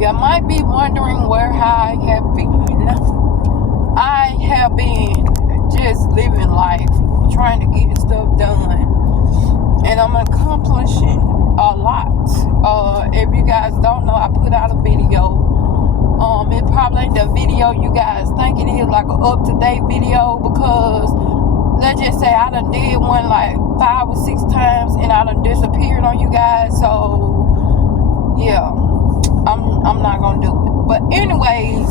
You might be wondering where I have been. I have been just living life, trying to get stuff done, and I'm accomplishing a lot. If you guys don't know, I put out a video. It probably ain't the video you guys think it is, like an up-to-date video, because let's just say I done did one like 5 or 6 times and I done disappeared on you guys. So yeah, I'm not gonna do it. But anyways,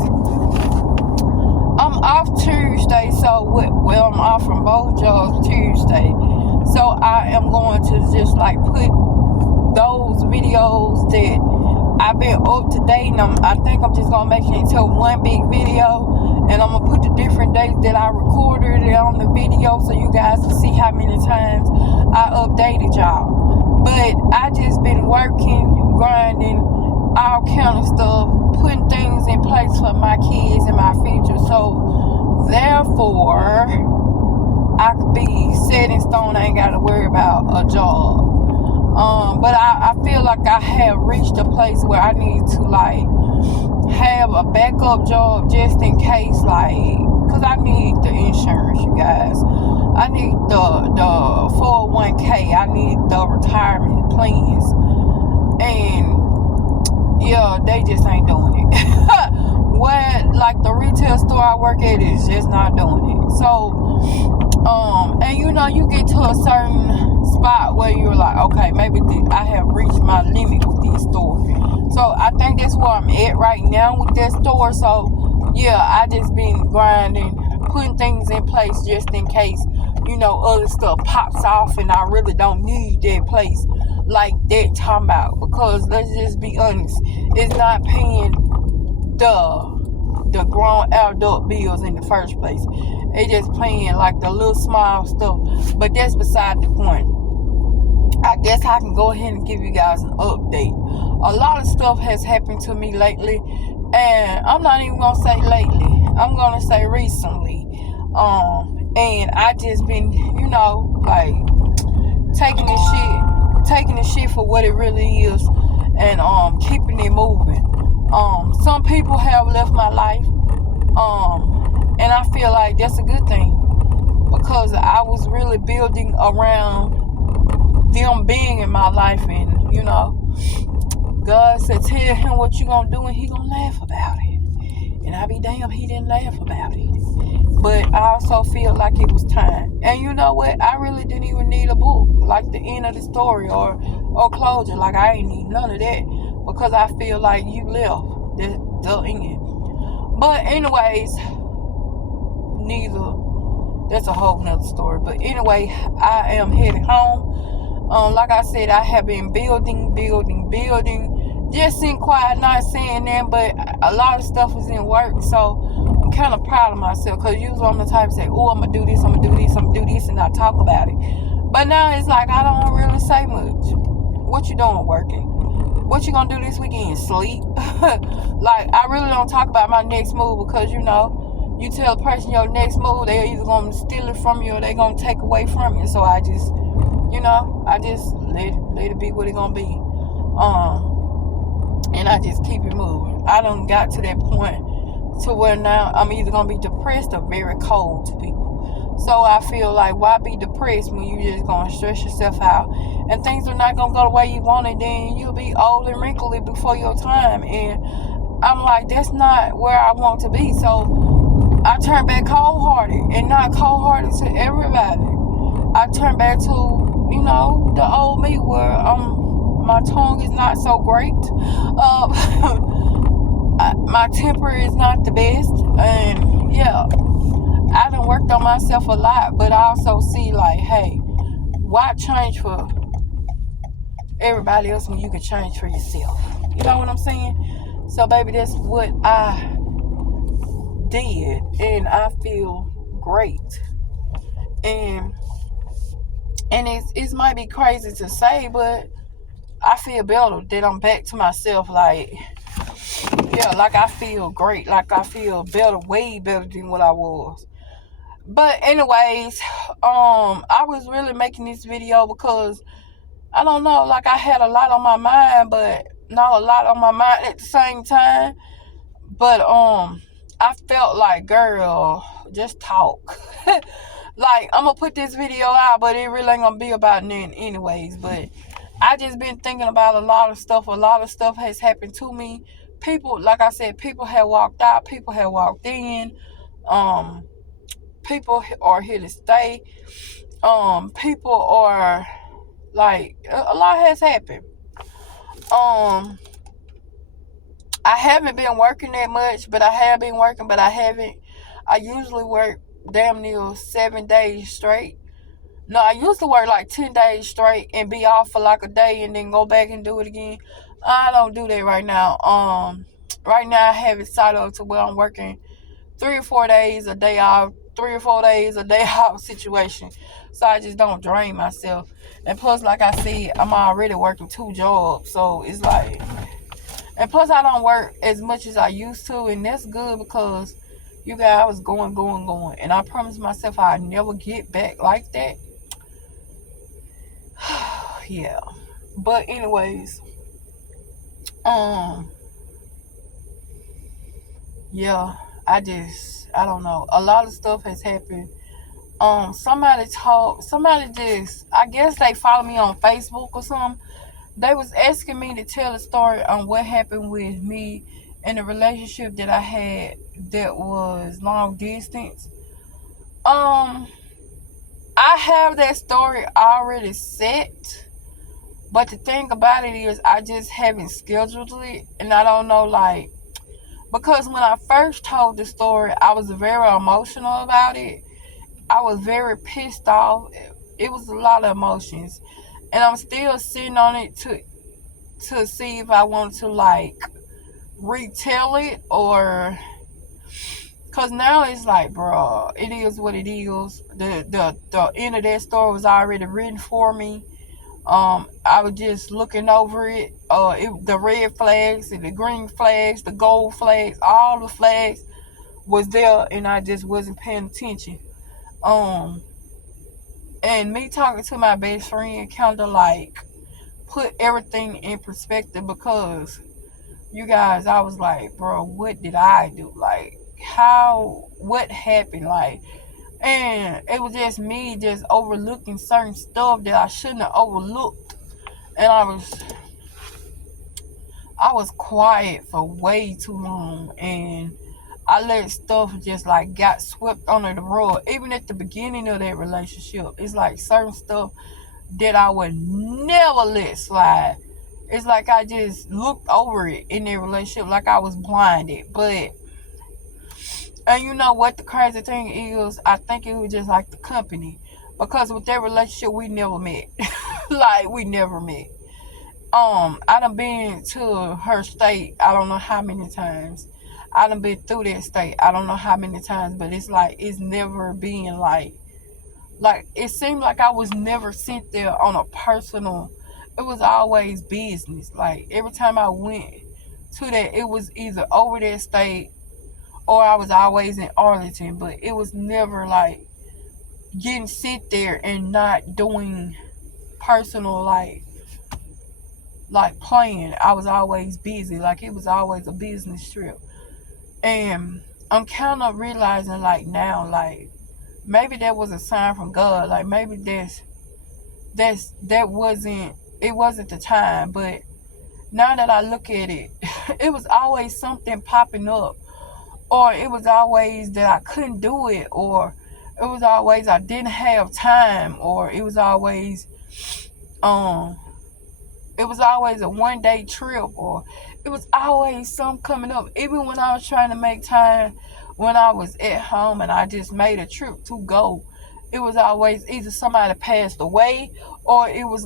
I'm off Tuesday, so I'm off from both jobs Tuesday. So I am going to just like put those videos that I've been up to date, and I think I'm just gonna make it into one big video, and I'm gonna put the different dates that I recorded it on the video, so you guys can see how many times I updated y'all. But I just been working, grinding, all kind of stuff, putting things in place for my kids and my future. So therefore, I could be set in stone. I ain't gotta worry about a job. But I feel like I have reached a place where I need to like have a backup job just in case, like, cause I need the insurance, you guys. I need the 401k. I need the retirement plans, and yeah, they just ain't doing it. What, like the retail store I work at is just not doing it. So, and you know, you get to a certain spot where you're like, okay, maybe I have reached my limit with these stores. So I think that's where I'm at right now with that store. So yeah, I just been grinding, putting things in place just in case, you know, other stuff pops off and I really don't need that place like that talking about. Because let's just be honest, it's not paying the grown adult bills in the first place. It just paying like the little small stuff. But that's beside the point. I guess I can go ahead and give you guys an update. A lot of stuff has happened to me lately, and I'm not even gonna say lately. I'm gonna say recently. And I just been, you know, like taking the shit for what it really is, and keeping it moving. Some people have left my life, and I feel like that's a good thing, because I was really building around them being in my life, and you know, God said tell him what you gonna do and he gonna laugh about it, and I be damn he didn't laugh about it. But I also feel like it was time, and you know what, I really didn't even need a book like the end of the story or closure. Like I ain't need none of that, because I feel like you left the end. But anyways, that's a whole nother story. But anyway, I am headed home. Like I said, I have been building. Just in quiet, not saying that, but a lot of stuff is in work. So I'm kind of proud of myself, because usually I'm the type to say, oh, I'm going to do this, and I talk about it. But now it's like I don't really say much. What you doing working? What you going to do this weekend? Sleep? Like, I really don't talk about my next move, because, you know, you tell a person your next move, they're either going to steal it from you or they're going to take away from you. So I just, you know, let it be what it gonna be. And I just keep it moving. I done got to that point to where now I'm either gonna be depressed or very cold to people. So I feel like, why be depressed when you just gonna stress yourself out and things are not gonna go the way you want it? Then you'll be old and wrinkly before your time. And I'm like, that's not where I want to be. So I turn back cold-hearted, and not cold-hearted to everybody. I turn back to, you know, the old me, where my tongue is not so great. My temper is not the best, and yeah, I done worked on myself a lot. But I also see like, hey, why change for everybody else when you can change for yourself? You know what I'm saying? So baby, that's what I did, and I feel great. And it might be crazy to say, but I feel better that I'm back to myself. Like, yeah, like I feel great. Like I feel better, way better than what I was. But anyways, I was really making this video because I don't know, like I had a lot on my mind, but not a lot on my mind at the same time. But I felt like, girl, just talk. Like, I'm gonna put this video out, but it really ain't gonna be about nothing anyways. But I just been thinking about a lot of stuff. A lot of stuff has happened to me. People, like I said, people have walked out, people have walked in. Um, People are here to stay. People are like, a lot has happened. I haven't been working that much, but I have been working, but I haven't. I usually work damn near 7 days straight. No, I used to work like 10 days straight and be off for like a day and then go back and do it again. I don't do that right now. Right now I have it set up to where I'm working 3 or 4 days a day off, 3 or 4 days a day off situation. So I just don't drain myself. And plus, like I said, I'm already working 2 jobs, so it's like. And plus, I don't work as much as I used to, and that's good because you guys, I was going, and I promised myself I'd never get back like that. Yeah, but anyways, yeah, I don't know. A lot of stuff has happened. Somebody just, I guess they follow me on Facebook or something. They was asking me to tell a story on what happened with me in a relationship that I had that was long distance. I have that story already set, but the thing about it is I just haven't scheduled it, and I don't know, like, because when I first told the story, I was very emotional about it. I was very pissed off. It was a lot of emotions, and I'm still sitting on it to see if I want to, like, retell it, or because now it's like, bro, it is what it is. The end of that story was already written for me. I was just looking over it. The red flags and the green flags, the gold flags, all the flags was there, and I just wasn't paying attention. And me talking to my best friend kind of like put everything in perspective, because you guys, I was like, bro, what did I do? Like, what happened? Like, and it was just me just overlooking certain stuff that I shouldn't have overlooked. And I was quiet for way too long, and I let stuff just like got swept under the rug. Even at the beginning of that relationship, it's like certain stuff that I would never let slide. It's like I just looked over it in that relationship like I was blinded. But, and you know what the crazy thing is? I think it was just like the company. Because with that relationship, we never met. Like, we never met. I done been to her state, I don't know how many times. I done been through that state, I don't know how many times. But it's like, it's never been like, it seemed like I was never sent there on a personal. It was always business. Like, every time I went to that, it was either over that state or I was always in Arlington. But it was never like getting sent there and not doing personal, like playing. I was always busy. Like, it was always a business trip. And I'm kind of realizing, like, now, like, maybe that was a sign from God. Like, maybe that wasn't the time. But now that I look at it, it was always something popping up, or it was always that I couldn't do it, or it was always I didn't have time, or it was always a 1-day trip, or it was always something coming up. Even when I was trying to make time when I was at home and I just made a trip to go, it was always either somebody passed away, or it was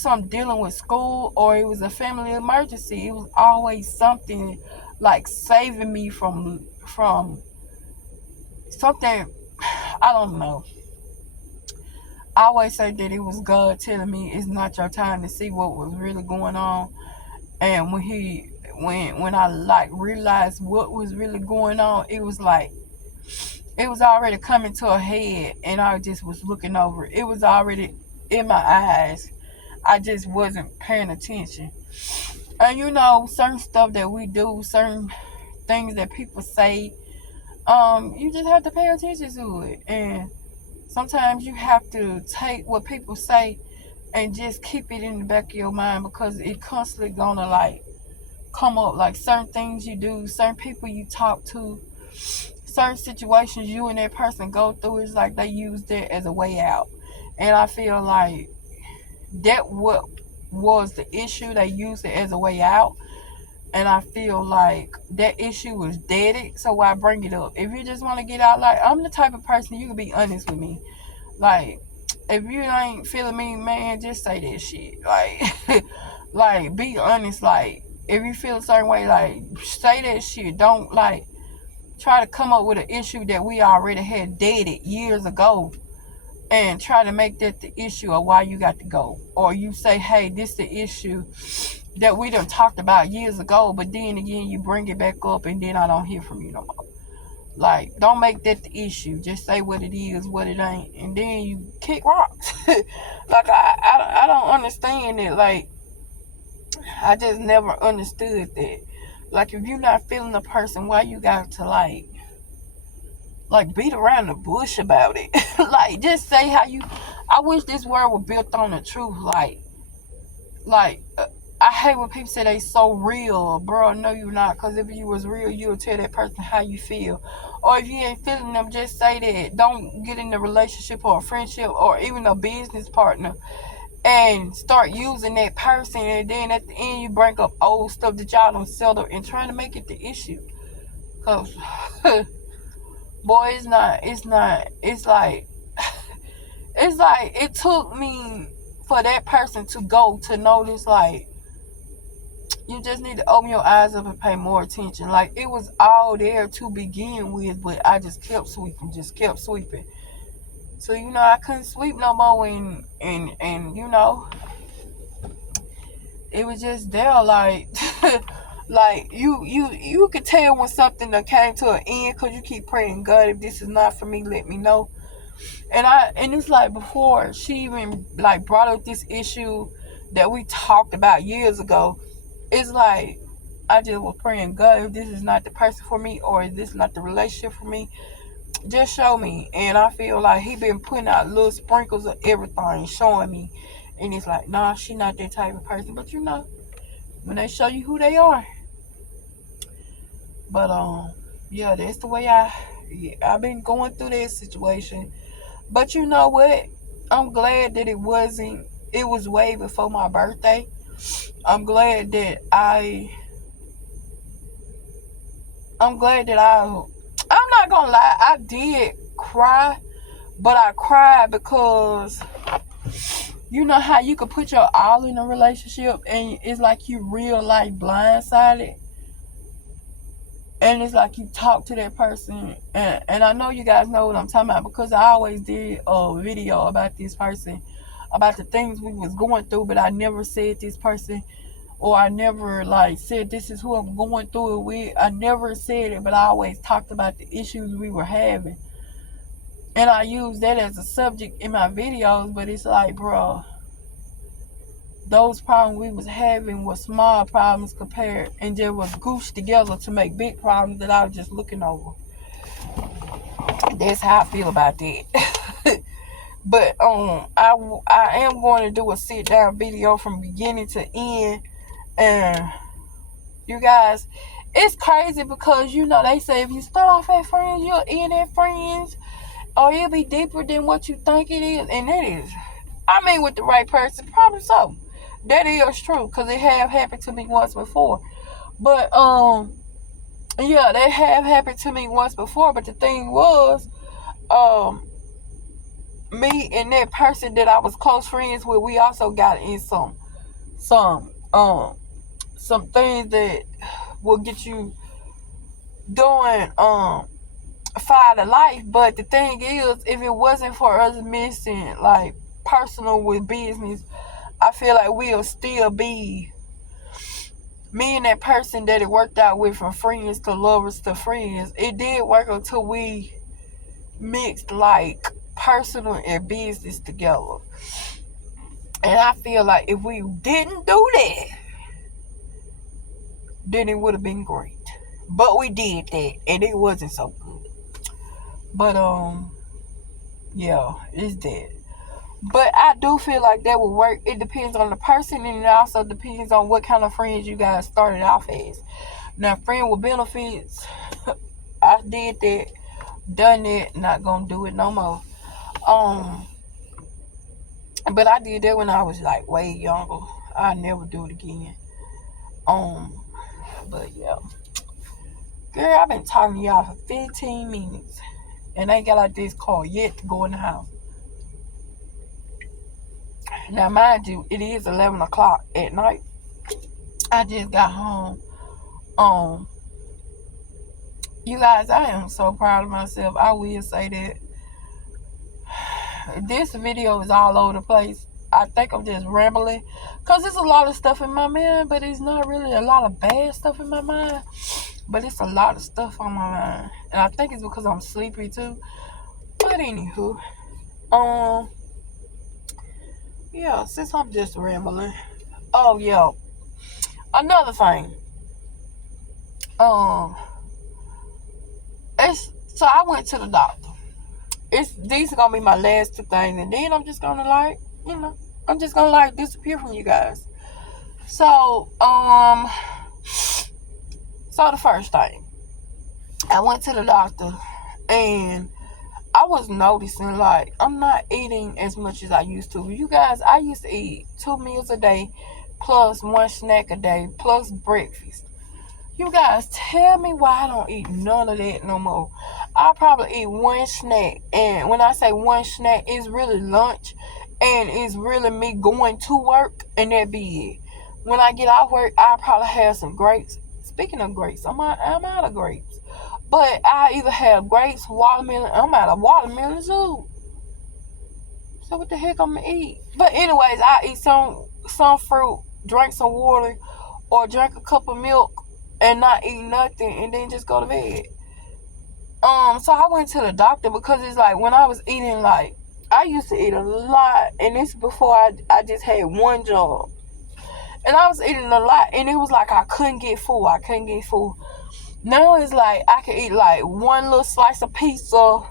something dealing with school, or it was a family emergency. It was always something like saving me from something. I don't know. I always say that it was God telling me it's not your time to see what was really going on. And when I like realized what was really going on, it was like it was already coming to a head, and I just was looking over. It was already in my eyes. I just wasn't paying attention. And you know, certain stuff that we do, certain things that people say, you just have to pay attention to it. And sometimes you have to take what people say and just keep it in the back of your mind, because it constantly gonna like come up. Like certain things you do, certain people you talk to, certain situations you and that person go through, it's like they use that as a way out. And I feel like that what was the issue. They used it as a way out. And I feel like that issue was deaded, so why bring it up? If you just want to get out, like, I'm the type of person, you can be honest with me. Like, if you ain't feeling me, man, just say that shit. Like, like, be honest. Like, if you feel a certain way, like, say that shit. Don't, like, try to come up with an issue that we already had deaded years ago and try to make that the issue of why you got to go. Or you say, hey, this the issue that we done talked about years ago, but then again you bring it back up and then I don't hear from you no more. Like, don't make that the issue. Just say what it is, what it ain't, and then you kick rocks. Like, I don't understand it. Like, I just never understood that. Like, if you're not feeling a person, why you got to like beat around the bush about it? Like, just say how you. I wish this world was built on the truth. Like, I hate when people say they so real. Bro, no, you're not. Because if you was real, you would tell that person how you feel. Or if you ain't feeling them, just say that. Don't get in a relationship or a friendship or even a business partner and start using that person. And then at the end, you bring up old stuff that y'all don't settle and trying to make it the issue. Because, boy, it's not. It's like, it's like it took me for that person to go to notice, like, you just need to open your eyes up and pay more attention. Like, it was all there to begin with, but I just kept sweeping. So, you know, I couldn't sweep no more, and you know, it was just there, like, like, you could tell when something that came to an end, because you keep praying, God, if this is not for me, let me know. And it's like, before she even, like, brought up this issue that we talked about years ago, it's like, I just was praying, God, if this is not the person for me, or if this is not the relationship for me, just show me. And I feel like he been putting out little sprinkles of everything, showing me. And it's like, nah, she not that type of person. But you know, when they show you who they are. But yeah, that's the way I've been going through that situation. But you know what? I'm glad that it was way before my birthday. I'm glad that I'm not gonna lie, I did cry, but I cried because you know how you could put your all in a relationship and it's like you real life blindsided, and it's like you talk to that person, and I know you guys know what I'm talking about, because I always did a video about this person, about the things we was going through, but I never said this person, or I never like said this is who I'm going through it with. I never said it, but I always talked about the issues we were having. And I use that as a subject in my videos, but it's like, bro, those problems we was having were small problems compared, and they was gooshed together to make big problems that I was just looking over. That's how I feel about that. But I am going to do a sit down video from beginning to end. And you guys, it's crazy because, you know, they say if you start off at friends, you'll end at friends, or it'll be deeper than what you think it is. And it is. I mean, with the right person, probably so. That is true, because it have happened to me once before. But yeah, that have happened to me once before. But the thing was, me and that person that I was close friends with, we also got in some things that will get you doing fire to life. But the thing is, if it wasn't for us missing like personal with business, I feel like we'll still be me and that person that it worked out with, from friends to lovers to friends. It did work until we mixed like personal and business together. And I feel like if we didn't do that, then it would have been great. But we did that, and it wasn't so good. But yeah, it's that. But I do feel like that would work. It depends on the person, and it also depends on what kind of friends you guys started off as. Now, friend with benefits, I did that, done it, not gonna do it no more. But I did that when I was like way younger. I never do it again. But yeah, girl, I've been talking to y'all for 15 minutes, and I ain't got like this call yet to go in the house. Now, mind you, it is 11 o'clock at night. I just got home. You guys, I am so proud of myself. I will say that this video is all over the place. I think I'm just rambling because there's a lot of stuff in my mind, but it's not really a lot of bad stuff in my mind, but it's a lot of stuff on my mind, and I think it's because I'm sleepy too. But anywho, yeah, since I'm just rambling, oh yeah, another thing, so I went to the doctor. These are gonna be my last two things, and then I'm just gonna disappear from you guys. So the first thing, I went to the doctor, and I was noticing like I'm not eating as much as I used to. You guys, I used to eat 2 meals a day, plus 1 snack a day, plus breakfast. You guys, tell me why I don't eat none of that no more. I probably eat 1 snack, and when I say 1 snack, it's really lunch, and it's really me going to work, and that be it. When I get off work, I probably have some grapes. Speaking of grapes, I'm out of grapes. But I either have grapes, watermelon. I'm out of watermelon too. So what the heck I'm gonna eat? But anyways, I eat some fruit, drink some water, or drink a cup of milk, and not eat nothing, and then just go to bed. So I went to the doctor because it's like when I was eating, like I used to eat a lot, and this before I just had one job, and I was eating a lot, and it was like I couldn't get full. Now it's like I can eat like 1 little slice of pizza, or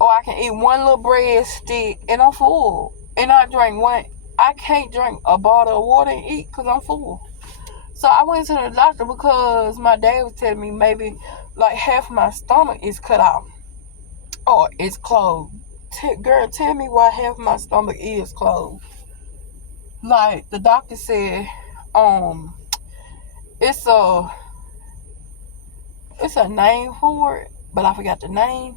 I can eat 1 little breadstick, and I'm full. And I can't drink a bottle of water and eat because I'm full. So I went to the doctor because my dad was telling me maybe like half of my stomach is cut off or it's closed. Girl, tell me why half of my stomach is closed. Like the doctor said, it's a name for it, but I forgot the name.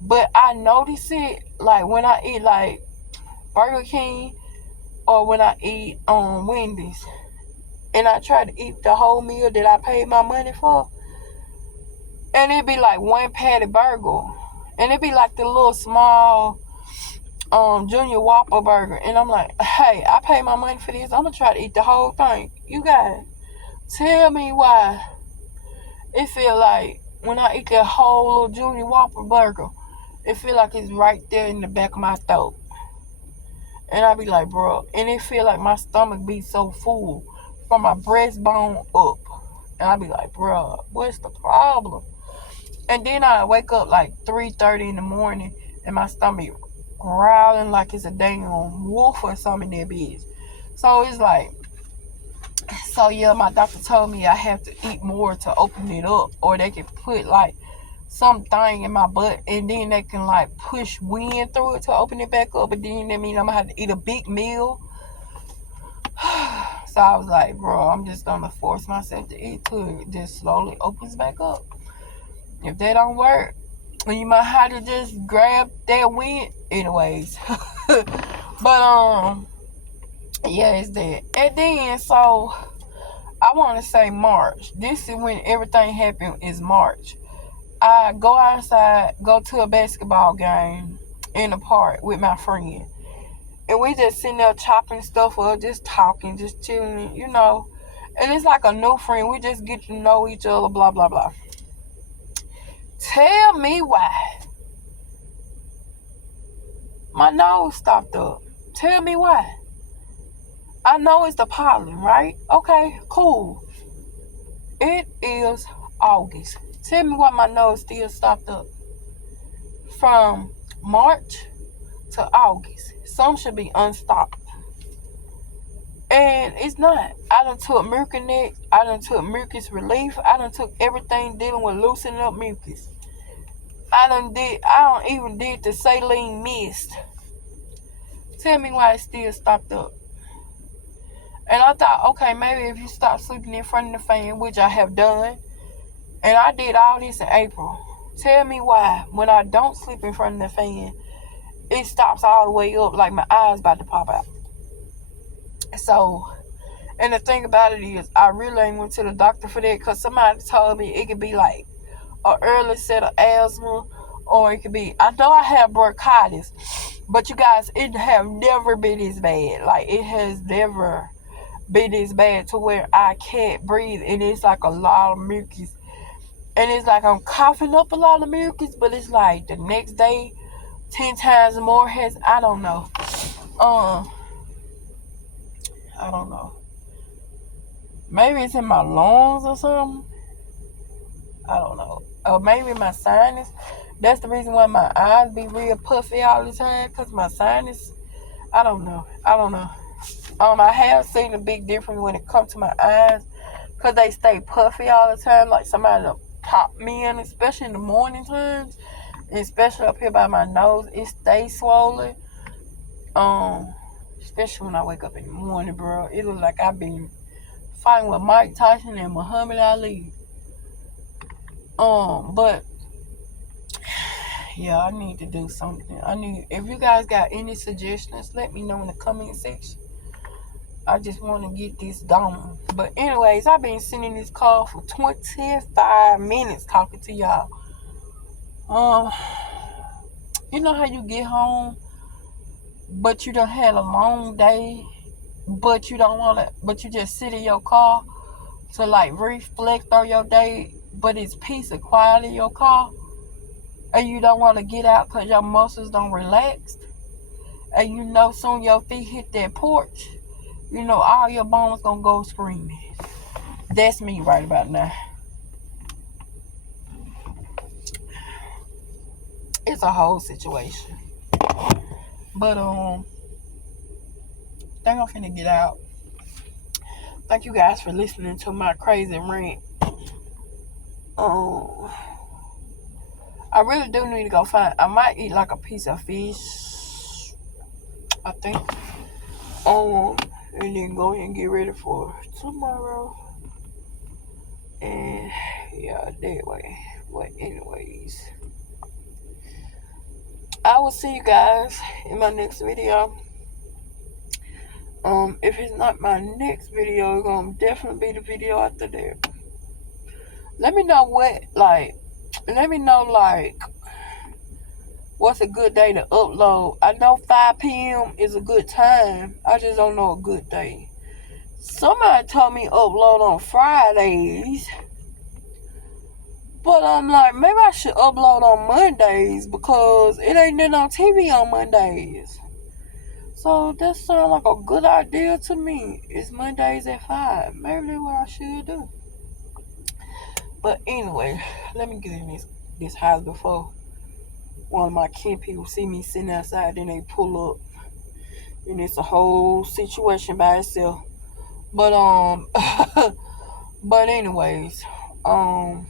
But I notice it like when I eat like Burger King or when I eat Wendy's, and I try to eat the whole meal that I paid my money for, and it'd be like 1 patty burger, and it'd be like the little small Junior Whopper burger, and I'm like, hey, I paid my money for this. I'm gonna try to eat the whole thing. You guys, tell me why it feel like when I eat that whole little Junior Whopper burger, it feel like it's right there in the back of my throat. And I be like, bro, and it feel like my stomach be so full from my breastbone up. And I be like, bro, what's the problem? And then I wake up like 3:30 in the morning, and my stomach growling like it's a dang wolf or something in that bitch. So it's like, so yeah, my doctor told me I have to eat more to open it up, or they can put like something in my butt, and then they can like push wind through it to open it back up. But then that means I'm gonna have to eat a big meal. So I was like, bro, I'm just gonna force myself to eat till it just slowly opens back up. If that don't work, then you might have to just grab that wind. Anyways. But yeah, it's that. And then so I want to say March. This is when everything happened. Is March. I go outside, go to a basketball game in the park with my friend. And we just sitting there chopping stuff up, just talking, just chilling, you know. And it's like a new friend. We just get to know each other, blah, blah, blah. Tell me why my nose stopped up. Tell me why. I know it's the pollen, right? Okay, cool. It is August. Tell me why my nose still stopped up. From March to August, some should be unstopped. And it's not. I done took Mucinex. I done took mucus relief. I done took everything dealing with loosening up mucus. I don't even did the saline mist. Tell me why it still stopped up. And I thought, okay, maybe if you stop sleeping in front of the fan, which I have done, and I did all this in April. Tell me why, when I don't sleep in front of the fan, it stops all the way up like my eyes about to pop out. So, and the thing about it is, I really ain't went to the doctor for that because somebody told me it could be like an early set of asthma, or it could be, I know I have bronchitis, but you guys, it have never been this bad. Like, it has never been this bad to where I can't breathe, and it's like a lot of mucus. And it's like I'm coughing up a lot of mucus, but it's like the next day, 10 times more has, I don't know. I don't know. Maybe it's in my lungs or something. I don't know. Or maybe my sinus. That's the reason why my eyes be real puffy all the time, because my sinus, I don't know. I have seen a big difference when it comes to my eyes, because they stay puffy all the time, like somebody pop me in, especially in the morning times, especially up here by my nose, it stays swollen. Especially when I wake up in the morning, bro. It looks like I've been fighting with Mike Tyson and Muhammad Ali. But yeah, I need to do something. If you guys got any suggestions, let me know in the comment section. I just want to get this done. But anyways, I've been sitting in this car for 25 minutes talking to y'all. You know how you get home, but you done had a long day, but you just sit in your car to like reflect on your day, but it's peace and quiet in your car, and you don't want to get out because your muscles don't relax, and you know soon your feet hit that porch, you know all your bones gonna go screaming. That's me right about now. It's a whole situation. But I think I'm finna get out. Thank you guys for listening to my crazy rant. I really do need to go I might eat like a piece of fish, I think. And then go ahead and get ready for tomorrow. And yeah, that way. But anyways, I will see you guys in my next video. If it's not my next video, it's gonna definitely be the video after that. Let me know what's a good day to upload. I know 5 p.m. is a good time. I just don't know a good day. Somebody told me upload on Fridays. But I'm like, maybe I should upload on Mondays because it ain't nothing on TV on Mondays. So that sounds like a good idea to me. It's Mondays at 5. Maybe that's what I should do. But anyway, let me get in this house before one of my kin people see me sitting outside, then they pull up. And it's a whole situation by itself. But but anyways, I'll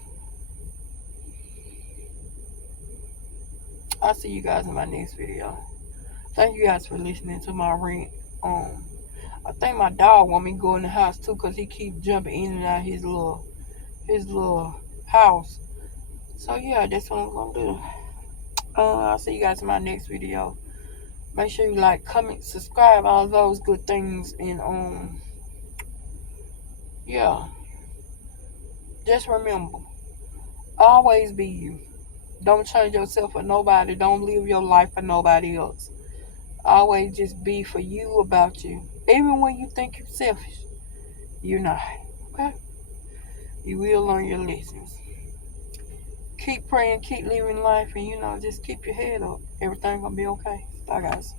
see you guys in my next video. Thank you guys for listening to my rant. I think my dog want me to go in the house too, cause he keep jumping in and out his little house. So yeah, that's what I'm gonna do. I'll see you guys in my next video. Make sure you like, comment, subscribe, all those good things, and yeah. Just remember, always be you. Don't change yourself for nobody. Don't live your life for nobody else. Always just be for you, about you. Even when you think you're selfish, you're not. Okay? You will learn your lessons. Keep praying, keep living life, and just keep your head up. Everything gonna be okay. Bye, guys.